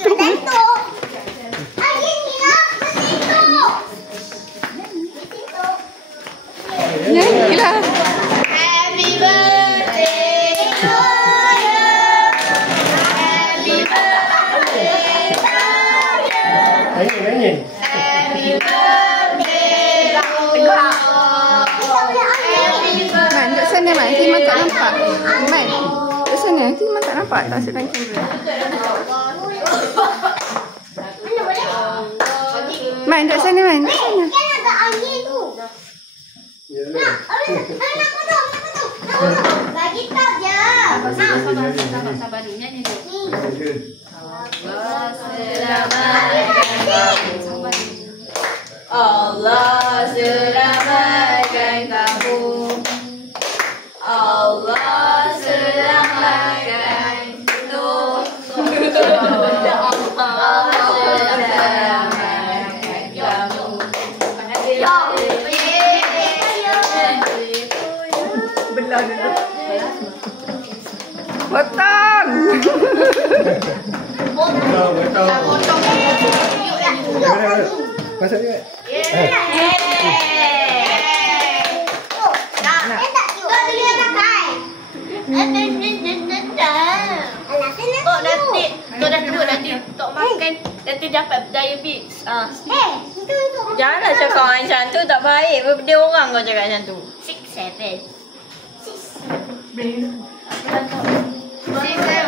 Datuk. Nyanyilah. Happy birthday to you. Happy birthday to you. Nyanyi. Happy birthday to you. Man, duduk sana Man. Timan tak nampak. Man, duduk sana. Timan tak nampak. Tak sedang kamera. Man, duduk sana Man. Duduk sana. Kan ada angin tu. Nak potong. Bagi tak je. Sabar dulu, nyanyi dulu. Allah selamatkan kamu. Allah selamatkan Allah selamatkan kamu. Belah dulu. Potong. Potong. Masuk dia. Nanti tok makan, nanti dapat diabetes. Janganlah cakap macam tu, tak baik. Dia orang kau cakap macam tu. 6, 7. 6, 7.